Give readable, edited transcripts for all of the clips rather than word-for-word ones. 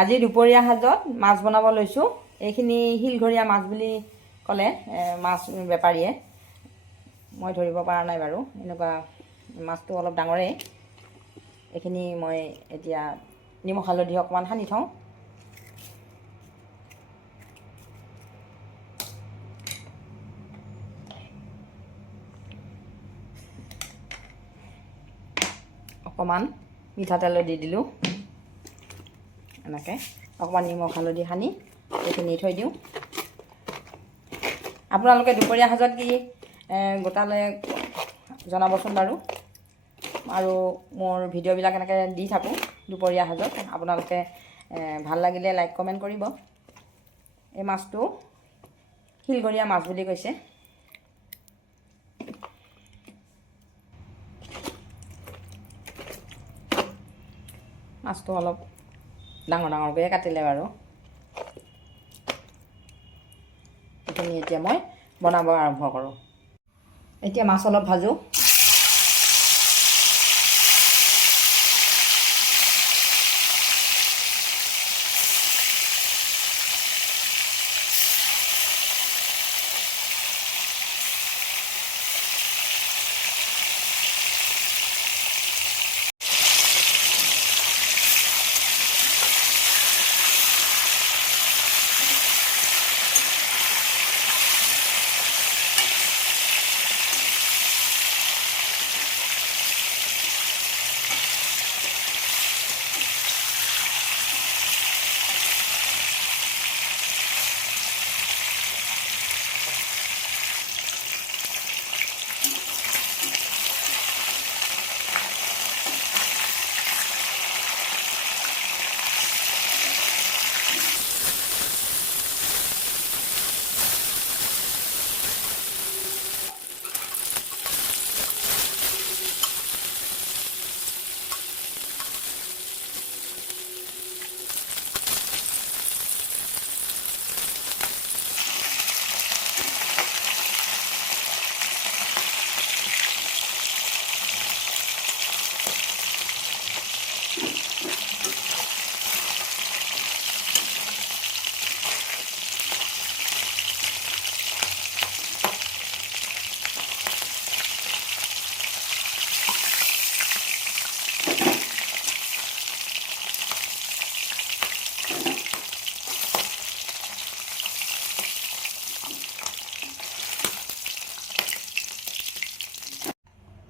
আজি দুপৰীয়া সাজত মাছ বনাব লৈছোঁ। এইখিনি শিলঘৰীয়া মাছ বুলি ক'লে মাছ বেপাৰীয়ে, মই ধৰিব পৰা নাই বাৰু। এনেকুৱা মাছটো অলপ ডাঙৰেই। এইখিনি মই এতিয়া নিমখ হালধি অকণমান সানি থওঁ। অকণমান মিঠাতেলো দি দিলোঁ। এনেকৈ অকণমান নিমখ হালধি সানি এইখিনি থৈ দিওঁ। আপোনালোকে দুপৰীয়া সাজত কি গোটালে জনাবচোন বাৰু। আৰু মোৰ ভিডিঅ'বিলাক এনেকৈ দি থাকোঁ দুপৰীয়া সাজত। আপোনালোকে ভাল লাগিলে লাইক কমেণ্ট কৰিব। এই মাছটো শিলঘৰীয়া মাছ বুলি কৈছে। মাছটো অলপ ডাঙৰ ডাঙৰকৈ কাটিলে বাৰু। এইখিনি এতিয়া মই বনাব আৰম্ভ কৰোঁ। এতিয়া মাছ অলপ ভাজোঁ।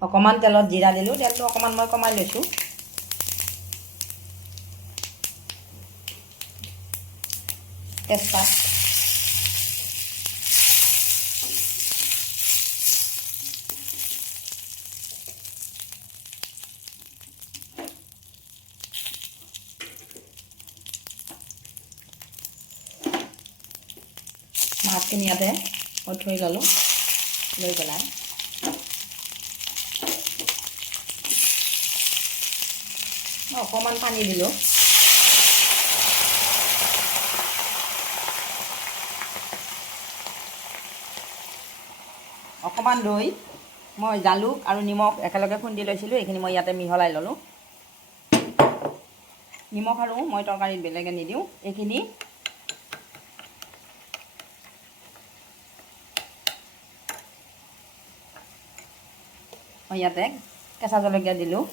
অকণমান তেলত জিৰা দিলোঁ। তেলটো অকণমান মই কমাই লৈছোঁ। তেজপাত, মাছখিনি ইয়াতে মই থৈ ল'লোঁ। লৈ পেলাই অকণমান পানী দিলোঁ। অকণমান দৈ, মই জালুক আৰু নিমখ একেলগে খুন্দি লৈছিলোঁ। এইখিনি মই ইয়াতে মিহলাই ল'লোঁ। নিমখ আৰু মই তৰকাৰীত বেলেগে নিদিওঁ। এইখিনি মই ইয়াতে কেঁচা জলকীয়া দিলোঁ।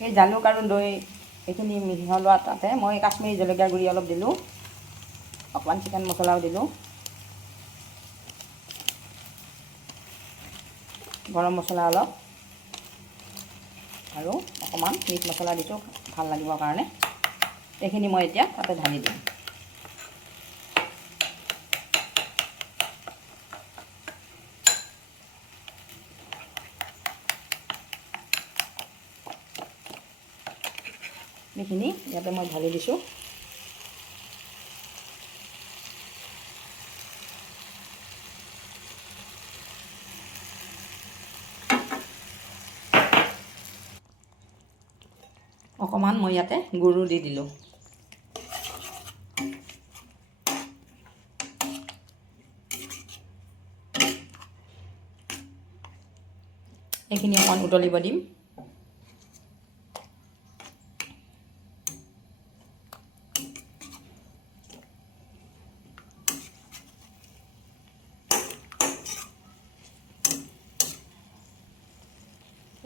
সেই জালুক আৰু দৈ এইখিনি মিহলোৱা তাতে মই কাশ্মীৰী জলকীয়া গুড়ি অলপ দিলোঁ। অকণমান চিকেন মছলাও দিলোঁ। গৰম মছলা অলপ আৰু অকণমান মিট মছলা দিছোঁ ভাল লাগিবৰ কাৰণে। এইখিনি মই এতিয়া তাতে ঢালি দিম। এইখিনি ইয়াতে মই ঢালি দিছোঁ। অকণমান মই ইয়াতে গুড়ো দি দিলোঁ। এইখিনি অকণমান উতলিব দিম।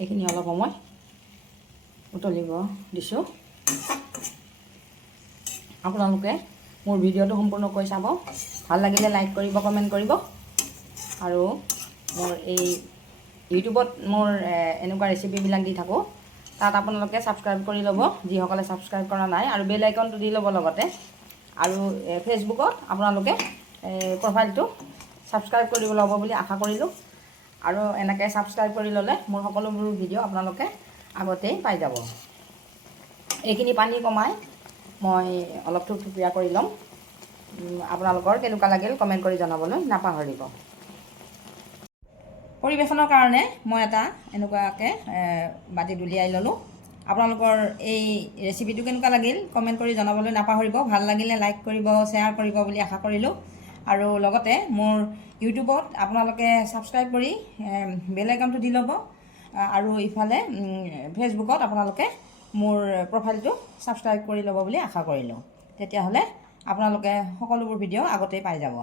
এইখিনি অলপ সময় উতলিব দিছোঁ। আপোনালোকে মোৰ ভিডিঅ'টো সম্পূৰ্ণকৈ চাব। ভাল লাগিলে লাইক কৰিব, কমেণ্ট কৰিব। আৰু মোৰ এই ইউটিউবত মোৰ এনেকুৱা ৰেচিপিবিলাক দি থাকোঁ, তাত আপোনালোকে ছাবস্ক্ৰাইব কৰি ল'ব, যিসকলে ছাবস্ক্ৰাইব কৰা নাই, আৰু বেল আইকনটো দি ল'ব লগতে। আৰু ফেচবুকত আপোনালোকে প্ৰফাইলটো ছাবস্ক্ৰাইব কৰি ল'ব বুলি আশা কৰিলোঁ। আৰু এনেকৈ ছাবস্ক্ৰাইব কৰি ল'লে মোৰ সকলোবোৰ ভিডিঅ' আপোনালোকে আগতেই পাই যাব। এইখিনি পানী কমাই মই অলপ থুপথুপীয়া কৰি ল'ম। আপোনালোকৰ কেনেকুৱা লাগিল কমেণ্ট কৰি জনাবলৈ নাপাহৰিব। পৰিৱেশনৰ কাৰণে মই এটা এনেকুৱাকৈ বাতিত উলিয়াই ল'লোঁ। আপোনালোকৰ এই ৰেচিপিটো কেনেকুৱা লাগিল কমেণ্ট কৰি জনাবলৈ নাপাহৰিব। ভাল লাগিলে লাইক কৰিব, শ্বেয়াৰ কৰিব বুলি আশা কৰিলোঁ। আৰু লগতে মোৰ ইউটিউবত আপোনালোকে ছাবস্ক্ৰাইব কৰি বেল আইকনটো দি ল'ব। আৰু ইফালে ফেচবুকত আপোনালোকে মোৰ প্ৰফাইলটো ছাবস্ক্ৰাইব কৰি ল'ব বুলি আশা কৰিলোঁ। তেতিয়াহ'লে আপোনালোকে সকলোবোৰ ভিডিঅ' আগতেই পাই যাব।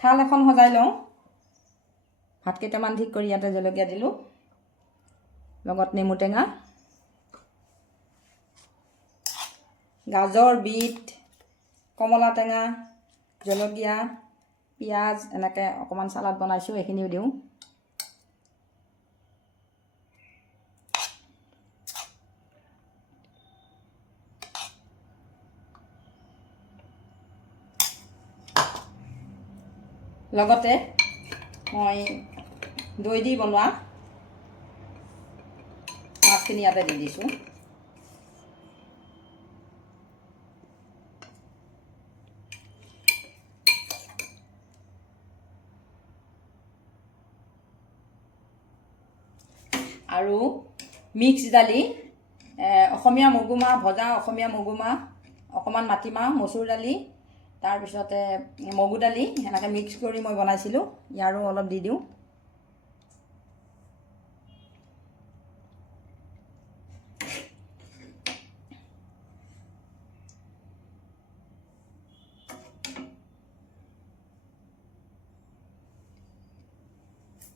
থাল এখন সজাই লওঁ। ভাত কেইটামান ঠিক কৰি ইয়াতে জলকীয়া দিলোঁ, লগত নেমু টেঙা, গাজৰ, বিট, কমলা টেঙা, জলকীয়া, পিঁয়াজ, এনেকৈ অকণমান চালাড বনাইছোঁ, এইখিনিও দিওঁ। লগতে মই দৈ দি বনোৱা মাছখিনি ইয়াতে দি দিছোঁ। আৰু মিক্স দালি, অসমীয়া মগুমাহ ভজা, অসমীয়া মগুমাহ, অকণমান মাটিমাহ, মচুৰ দালি, তাৰপিছতে মগু দালি, এনেকৈ মিক্স কৰি মই বনাইছিলোঁ। ইয়াৰো অলপ দি দিওঁ।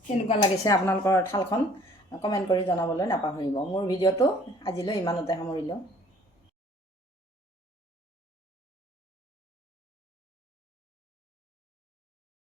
কেনেকুৱা লাগিছে আপোনালোকৰ থালখন কমেণ্ট কৰি জনাবলৈ নাপাহৰিব। মোৰ ভিডিঅ'টো আজিলৈ ইমানতে সামৰিলোঁ।